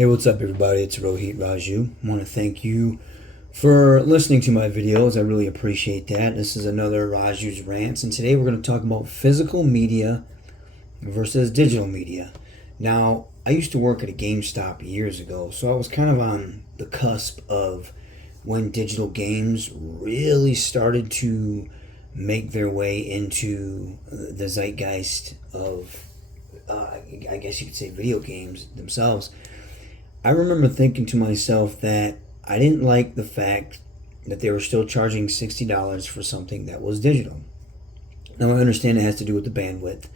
Hey, what's up, everybody? It's Rohit Raju. I want to thank you for listening to my videos. I really appreciate that. This is another Raju's Rants, and today we're going to talk about physical media versus digital media. Now, I used to work at a GameStop years ago, so I was kind of on the cusp of when digital games really started to make their way into the zeitgeist of, I guess you could say, video games themselves. I remember thinking to myself that I didn't like the fact that they were still charging $60 for something that was digital. Now, I understand it has to do with the bandwidth,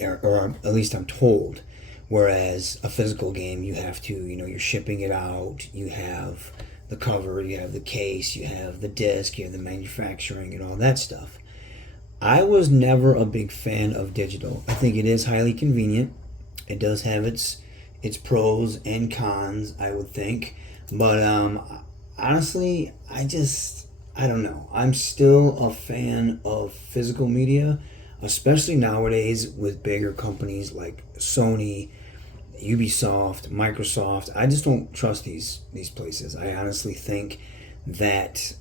or at least I'm told. Whereas a physical game, you have to, you're shipping it out, you have the cover, you have the case, you have the disc, you have the manufacturing, and all that stuff. I was never a big fan of digital. I think it is highly convenient. It does have its pros and cons, I would think. But honestly, I don't know. I'm still a fan of physical media, especially nowadays with bigger companies like Sony, Ubisoft, Microsoft. I just don't trust these places. I honestly think that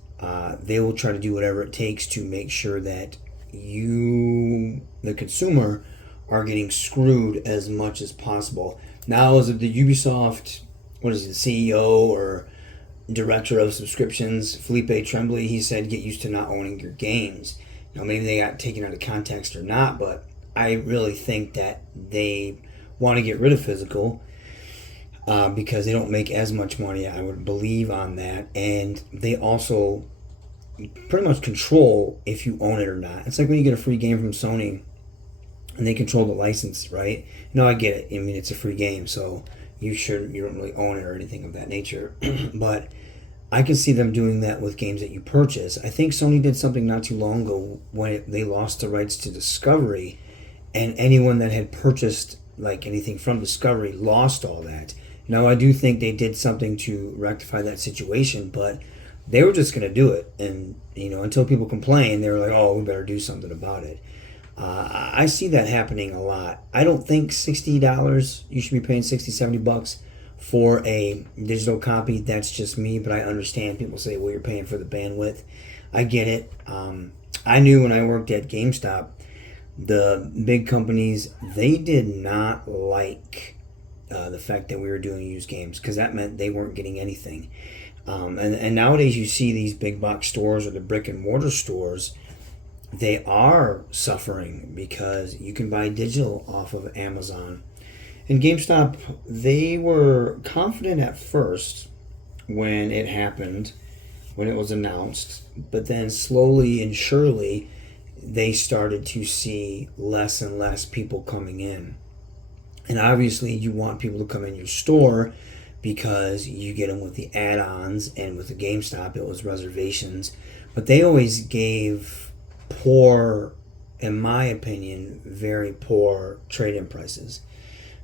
they will try to do whatever it takes to make sure that you, the consumer, are getting screwed as much as possible. Now, as of the Ubisoft, what is it, the CEO or director of subscriptions, Felipe Tremblay, he said, get used to not owning your games. Now, maybe they got taken out of context or not, but I really think that they want to get rid of physical because they don't make as much money, I would believe, on that. And they also pretty much control if you own it or not. It's like when you get a free game from Sony and they control the license, right? No, I get it. I mean, it's a free game, so you don't really own it or anything of that nature. But I can see them doing that with games that you purchase. I think Sony did something not too long ago when they lost the rights to Discovery, and anyone that had purchased like anything from Discovery lost all that. Now, I do think they did something to rectify that situation, but they were just going to do it, and until people complain, they were like, "Oh, we better do something about it." I see that happening a lot. I don't think $60, you should be paying $60, $70 for a digital copy. That's just me, but I understand people say, well, you're paying for the bandwidth. I get it. I knew when I worked at GameStop, the big companies, they did not like the fact that we were doing used games because that meant they weren't getting anything. And nowadays you see these big box stores or the brick and mortar stores, they are suffering because you can buy digital off of Amazon. And GameStop, they were confident at first when it happened, when it was announced, but then slowly and surely they started to see less and less people coming in. And obviously you want people to come in your store because you get them with the add-ons, and with the GameStop it was reservations. But they always gave poor, in my opinion, very poor trade-in prices.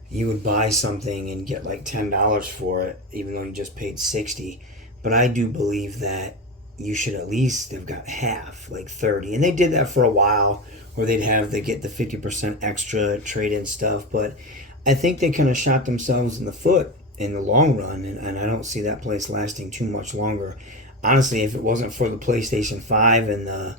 You would buy something and get like $10 for it, even though you just paid $60. But I do believe that you should at least have got half, like $30. And they did that for a while, where they'd have they get the 50% extra trade-in stuff. But I think they kind of shot themselves in the foot in the long run, and I don't see that place lasting too much longer. Honestly, if it wasn't for the PlayStation 5 and the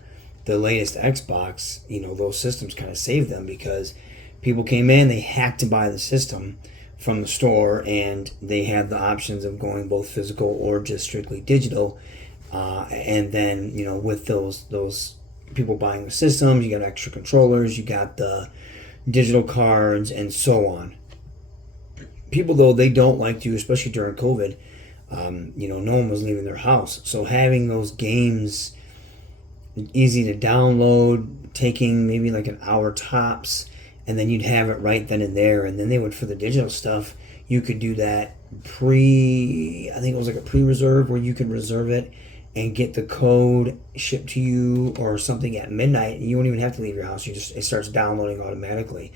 latest Xbox, those systems kind of saved them because people came in, they had to buy the system from the store, and they had the options of going both physical or just strictly digital. And then, with those people buying the systems, you got extra controllers, you got the digital cards, and so on. People, though, they don't like to, especially during COVID, no one was leaving their house. So having those games easy to download, taking maybe like an hour tops, and then you'd have it right then and there. And then they would, for the digital stuff, you could do that I think it was like a pre-reserve where you could reserve it and get the code shipped to you or something at midnight, and you won't even have to leave your house. It starts downloading automatically.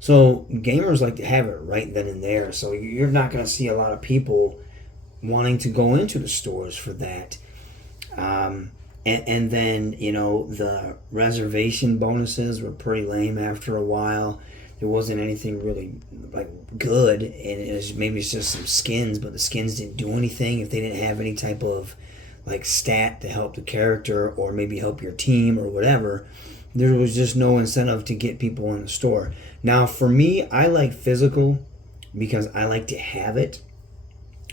So gamers like to have it right then and there. So you're not going to see a lot of people wanting to go into the stores for that. And then, the reservation bonuses were pretty lame after a while. there wasn't anything really like good, and maybe it's just some skins, but the skins didn't do anything if they didn't have any type of like stat to help the character or maybe help your team or whatever. There was just no incentive to get people in the store. Now, for me, I like physical because I like to have it,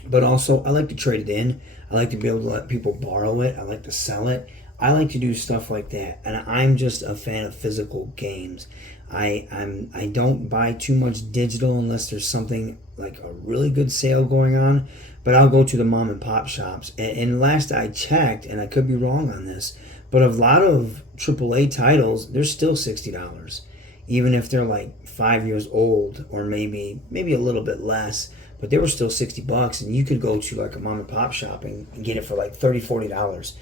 but also I like to trade it in. I like to be able to let people borrow it. I like to sell it. I like to do stuff like that, and I'm just a fan of physical games. I don't buy too much digital unless there's something like a really good sale going on. But I'll go to the mom and pop shops. And last I checked, and I could be wrong on this, but a lot of AAA titles, they're still $60, even if they're like 5 years old or maybe a little bit less. But they were still $60, and you could go to like a mom and pop shop and get it for like $30, $40.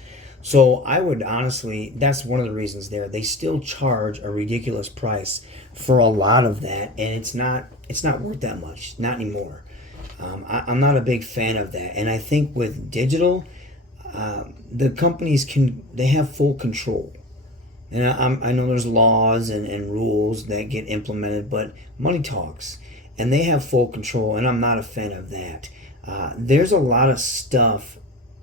So I would honestly, that's one of the reasons there. They still charge a ridiculous price for a lot of that, and it's not worth that much, not anymore. I'm not a big fan of that, and I think with digital, the companies they have full control. And I know there's laws and rules that get implemented, but money talks, and they have full control, and I'm not a fan of that. There's a lot of stuff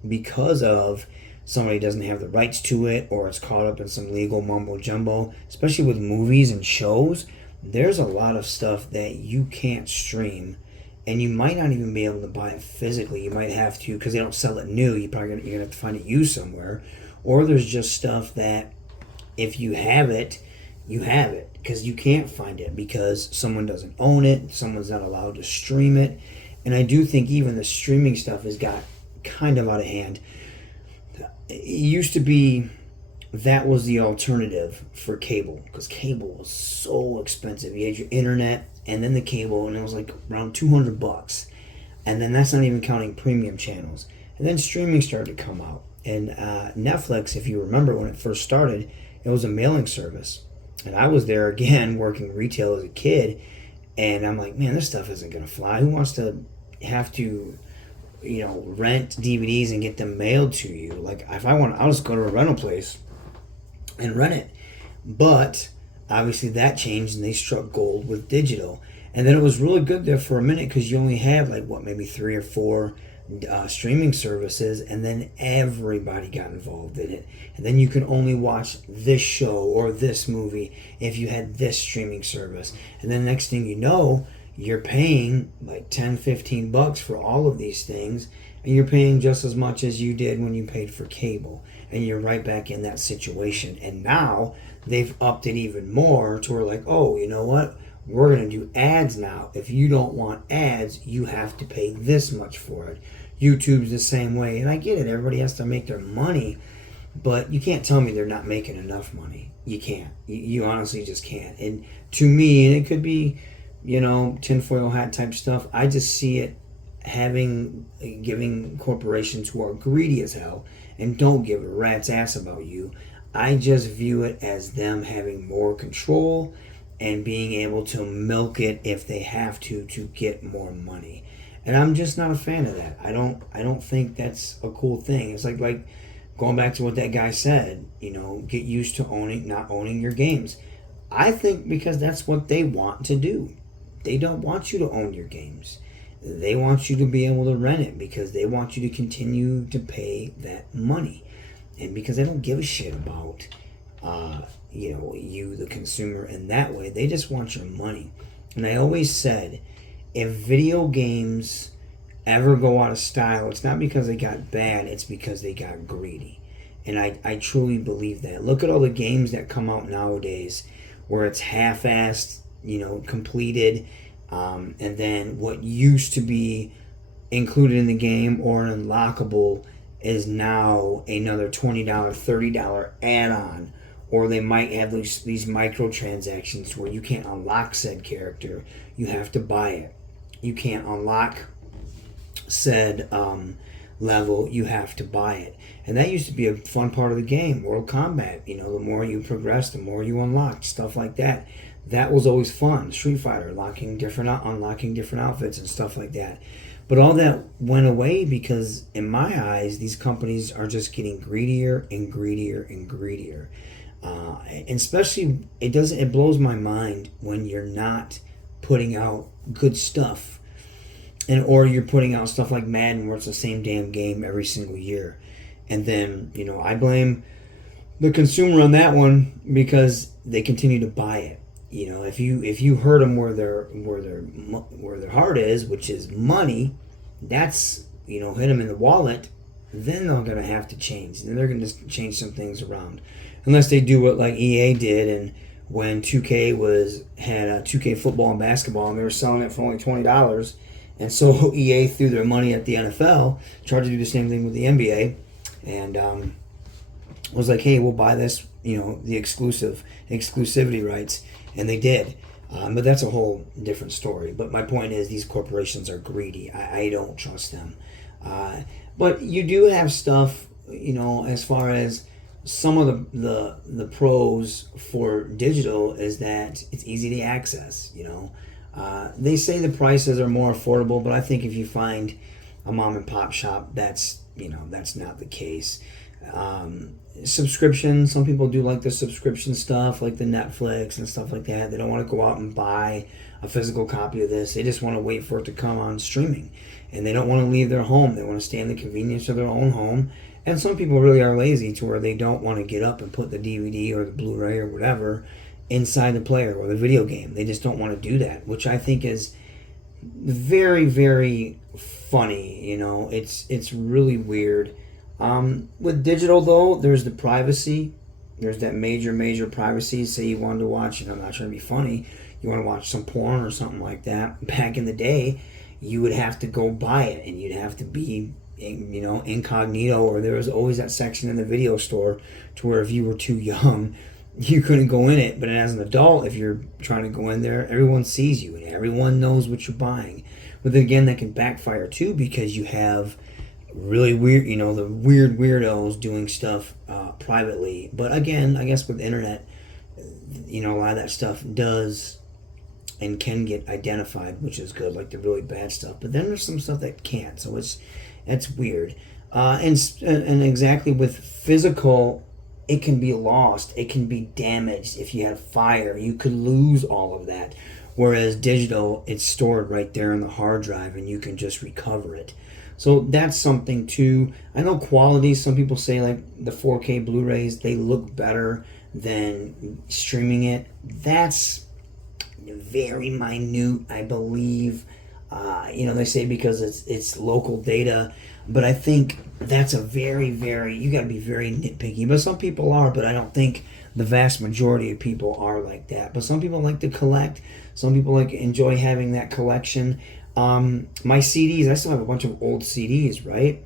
because of somebody doesn't have the rights to it or it's caught up in some legal mumbo jumbo, especially with movies and shows. There's a lot of stuff that you can't stream, and you might not even be able to buy it physically. You might have to, because they don't sell it new. You're gonna have to find it used somewhere. Or there's just stuff that if you have it, you have it, because you can't find it because someone doesn't own it, someone's not allowed to stream it. And I do think even the streaming stuff has got kind of out of hand. It used to be that was the alternative for cable, because cable was so expensive. You had your internet and then the cable, and it was like around $200, and then that's not even counting premium channels. And then streaming started to come out, and Netflix, if you remember when it first started, it was a mailing service, and I was there again working retail as a kid, and I'm like, man, this stuff isn't gonna fly. Who wants to have to rent DVDs and get them mailed to you? Like, if I want, I'll just go to a rental place and rent it. But obviously that changed, and they struck gold with digital. And then it was really good there for a minute, because you only have like maybe 3 or 4 streaming services, and then everybody got involved in it. And then you could only watch this show or this movie if you had this streaming service. And then next thing you know, you're paying like $10-15 for all of these things, and you're paying just as much as you did when you paid for cable, and you're right back in that situation. And now they've upped it even more to where, like, oh, you know what, we're going to do ads now. If you don't want ads, you have to pay this much for it. YouTube's the same way, and I get it, everybody has to make their money, but you can't tell me they're not making enough money. You can't. You honestly just can't. And to me, and it could be tinfoil hat type stuff, I just see it giving corporations who are greedy as hell and don't give a rat's ass about you. I just view it as them having more control and being able to milk it if they have to get more money. And I'm just not a fan of that. I don't think that's a cool thing. It's like going back to what that guy said, get used to not owning your games. I think because that's what they want to do. They don't want you to own your games. They want you to be able to rent it, because they want you to continue to pay that money. And because they don't give a shit about, you, the consumer, in that way. They just want your money. And I always said, if video games ever go out of style, it's not because they got bad, it's because they got greedy. And I truly believe that. Look at all the games that come out nowadays where it's half-assed, completed, and then what used to be included in the game or an unlockable is now another $20, $30 add-on. Or they might have these microtransactions where you can't unlock said character, you have to buy it. You can't unlock said level, you have to buy it. And that used to be a fun part of the game. World Combat, the more you progress, the more you unlock, stuff like that. That was always fun. Street Fighter, unlocking different outfits and stuff like that. But all that went away because, in my eyes, these companies are just getting greedier and greedier and greedier. And especially, it blows my mind when you're not putting out good stuff, or you're putting out stuff like Madden where it's the same damn game every single year. And then, I blame the consumer on that one because they continue to buy it. If you hurt them where their heart is, which is money, that's, hit them in the wallet, then they're going to have to change. Then they're going to change some things around, unless they do what like EA did, and when 2K had a 2K football and basketball, and they were selling it for only $20, and so EA threw their money at the NFL, tried to do the same thing with the NBA, and was like, hey, we'll buy this, the exclusivity rights, and they did. But that's a whole different story. But my point is, these corporations are greedy. I don't trust them. But you do have stuff, as far as some of the pros for digital is that it's easy to access. They say the prices are more affordable, but I think if you find a mom and pop shop, that's not the case. Subscription, some people do like the subscription stuff, like the Netflix and stuff like that. They don't want to go out and buy a physical copy of this. They just want to wait for it to come on streaming, and they don't want to leave their home. They want to stay in the convenience of their own home. And some people really are lazy to where they don't want to get up and put the DVD or the Blu-ray or whatever inside the player or the video game. They just don't want to do that, which I think is very, very funny. It's really weird. With digital, though, there's the privacy. There's that major privacy. Say you wanted to watch, and I'm not trying to be funny, you want to watch some porn or something like that. Back in the day, you would have to go buy it, and you'd have to be, incognito, or there was always that section in the video store to where if you were too young, you couldn't go in it. But as an adult, if you're trying to go in there, everyone sees you, and everyone knows what you're buying. But then again, that can backfire, too, because you have really weird, the weird weirdos doing stuff privately. But again, I guess with the internet, a lot of that stuff does and can get identified, which is good, like the really bad stuff. But then there's some stuff that can't, so it's weird. And exactly with physical, it can be lost, it can be damaged. If you had a fire, you could lose all of that. Whereas digital, it's stored right there in the hard drive, and you can just recover it. So that's something too. I know quality, some people say like the 4K Blu-rays, they look better than streaming it. That's very minute, I believe. They say because it's local data, but I think that's a very, very, you got to be very nitpicky. But some people are, but I don't think the vast majority of people are like that. But some people like to collect. Some people enjoy having that collection. My CDs, I still have a bunch of old CDs, right?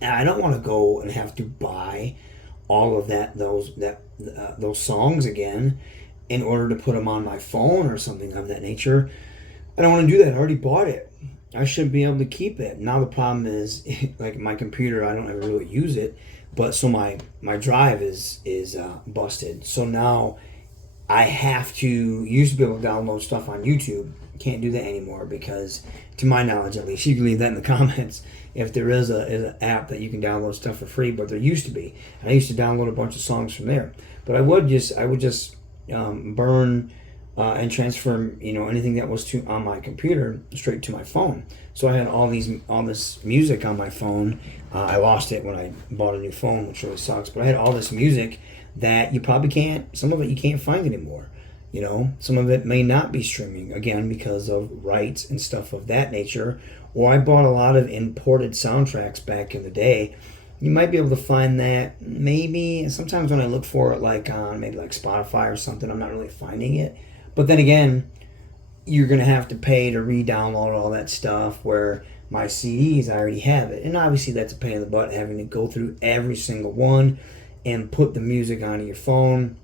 And I don't want to go and have to buy all of those songs again in order to put them on my phone or something of that nature. I don't want to do that. I already bought it. I should be able to keep it. Now the problem is, like my computer, I don't ever really use it, but so my drive is busted. So now I have to, used to be able to download stuff on YouTube. Can't do that anymore because, to my knowledge at least, you can leave that in the comments if there is an app that you can download stuff for free, but there used to be. And I used to download a bunch of songs from there. But I would just burn and transfer anything that was on my computer straight to my phone. So I had all this music on my phone. I lost it when I bought a new phone, which really sucks. But I had all this music that you probably can't. Some of it you can't find anymore. Some of it may not be streaming, again, because of rights and stuff of that nature. Or I bought a lot of imported soundtracks back in the day. You might be able to find that maybe sometimes when I look for it, like on maybe like Spotify or something, I'm not really finding it. But then again, you're going to have to pay to re-download all that stuff, where my CDs, I already have it. And obviously that's a pain in the butt, having to go through every single one and put the music onto your phone.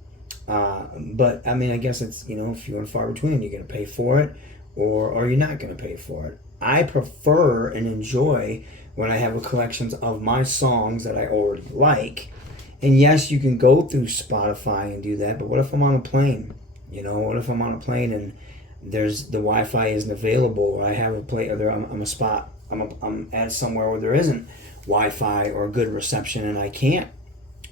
But I mean, I guess it's, few and far between. You're going to pay for it, or you're not going to pay for it. I prefer and enjoy when I have a collections of my songs that I already like. And yes, you can go through Spotify and do that, but what if I'm on a plane? What if I'm on a plane and the Wi-Fi isn't available, or I have a plane, or I'm at somewhere where there isn't Wi-Fi or good reception, and I can't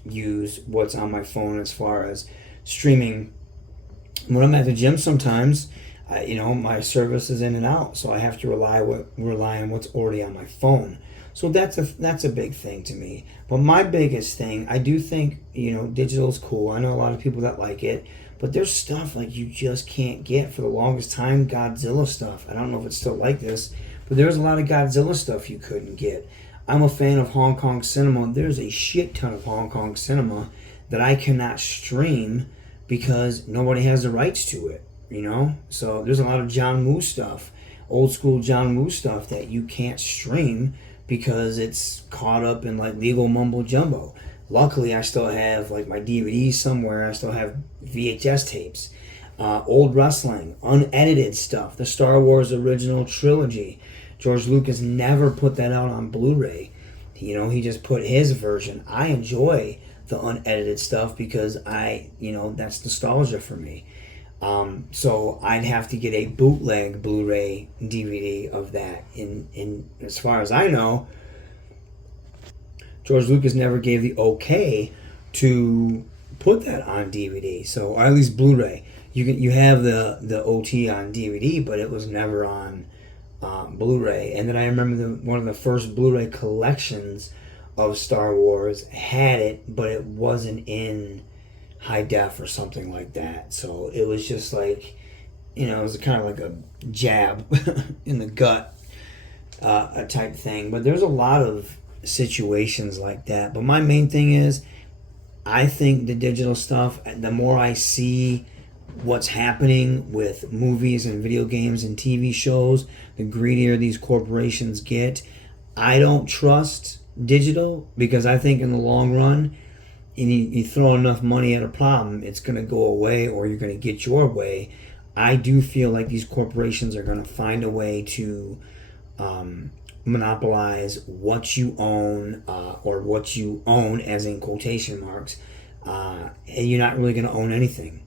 use what's on my phone as far as streaming. When I'm at the gym, sometimes my service is in and out, so I have to rely on what's already on my phone. So that's a big thing to me. But my biggest thing, I do think digital is cool. I know a lot of people that like it, but there's stuff like you just can't get for the longest time. Godzilla stuff. I don't know if it's still like this, but there's a lot of Godzilla stuff you couldn't get. I'm a fan of Hong Kong cinema. There's a shit ton of Hong Kong cinema that I cannot stream because nobody has the rights to it. So there's a lot of John Woo stuff, old school John Woo stuff that you can't stream because it's caught up in like legal mumbo jumbo. Luckily, I still have like my DVDs somewhere. I still have VHS tapes, old wrestling, unedited stuff, the Star Wars original trilogy. George Lucas never put that out on Blu-ray. He just put his version. I enjoy the unedited stuff because that's nostalgia for me. So I'd have to get a bootleg Blu-ray DVD of that. In as far as I know, George Lucas never gave the okay to put that on DVD. So, or at least Blu-ray. You have the OT on DVD, but it was never on Blu-ray. And then I remember one of the first Blu-ray collections of Star Wars had it, but it wasn't in high def or something like that. So it was just like, it was kind of like a jab in the gut type thing. But there's a lot of situations like that. But my main thing is, I think the digital stuff, the more I see what's happening with movies and video games and TV shows, the greedier these corporations get. I don't trust digital because I think in the long run, you throw enough money at a problem, it's going to go away or you're going to get your way. I do feel like these corporations are going to find a way to monopolize what you own, or what you own as in quotation marks, and you're not really going to own anything.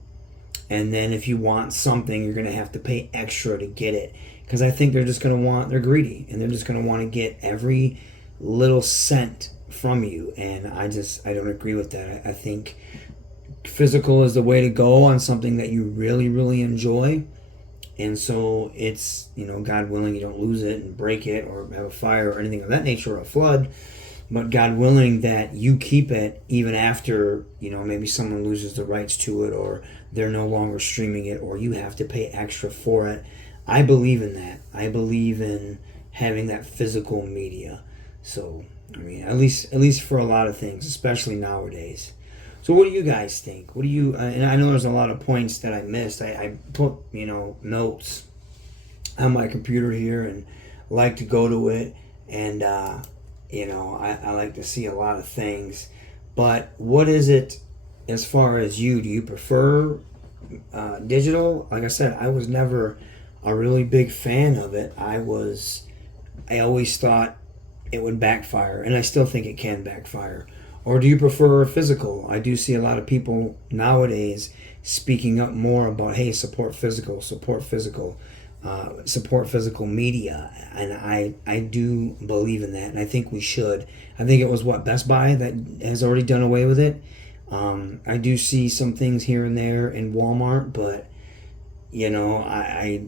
And then if you want something, you're going to have to pay extra to get it. Because I think they're greedy, and they're just going to want to get every little cent from you. And I don't agree with that. I think physical is the way to go on something that you really, really enjoy. And so it's, God willing, you don't lose it and break it or have a fire or anything of that nature or a flood. But God willing that you keep it even after, maybe someone loses the rights to it or they're no longer streaming it or you have to pay extra for it. I believe in that. I believe in having that physical media. So, at least for a lot of things, especially nowadays. So what do you guys think? What do you, and I know there's a lot of points that I missed. I put, notes on my computer here and like to go to it. And, I like to see a lot of things. But what is it as far as you? Do you prefer digital? Like I said, I was never a really big fan of it. I always thought it would backfire, and I still think it can backfire. Or do you prefer physical? I do see a lot of people nowadays speaking up more about, hey, support physical media, and I do believe in that, and I think we should. I think it was Best Buy that has already done away with it. I do see some things here and there in Walmart, but I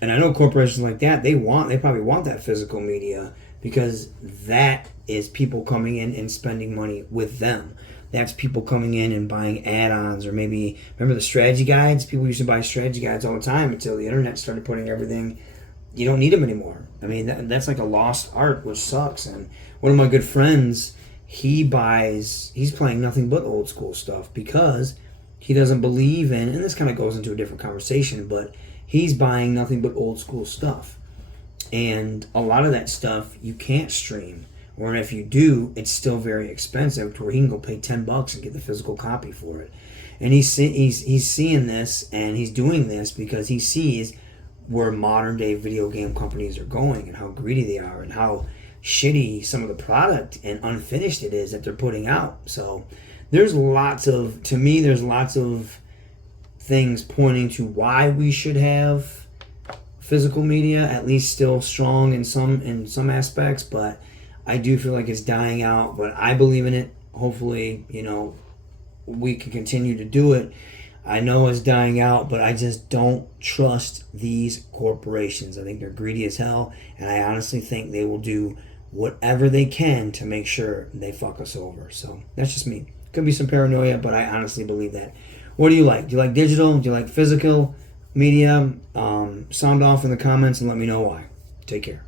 know corporations like that, they probably want that physical media because that is people coming in and spending money with them. That's people coming in and buying add-ons, or maybe, remember the strategy guides? People used to buy strategy guides all the time until the internet started putting everything, you don't need them anymore. That's like a lost art, which sucks. And one of my good friends, he's playing nothing but old school stuff because he doesn't believe in, and this kind of goes into a different conversation, but he's buying nothing but old school stuff. And a lot of that stuff you can't stream. Or if you do, it's still very expensive to where he can go pay $10 and get the physical copy for it. And he's seeing this, and he's doing this because he sees where modern day video game companies are going and how greedy they are and how shitty some of the product and unfinished it is that they're putting out. So there's lots of things pointing to why we should have physical media, at least still strong in some aspects, but I do feel like it's dying out. But I believe in it. Hopefully, we can continue to do it. I know it's dying out, but I just don't trust these corporations. I think they're greedy as hell, and I honestly think they will do whatever they can to make sure they fuck us over. So that's just me. Could be some paranoia, but I honestly believe that. What do you like? Do you like digital? Do you like physical media? Sound off in the comments and let me know why. Take care.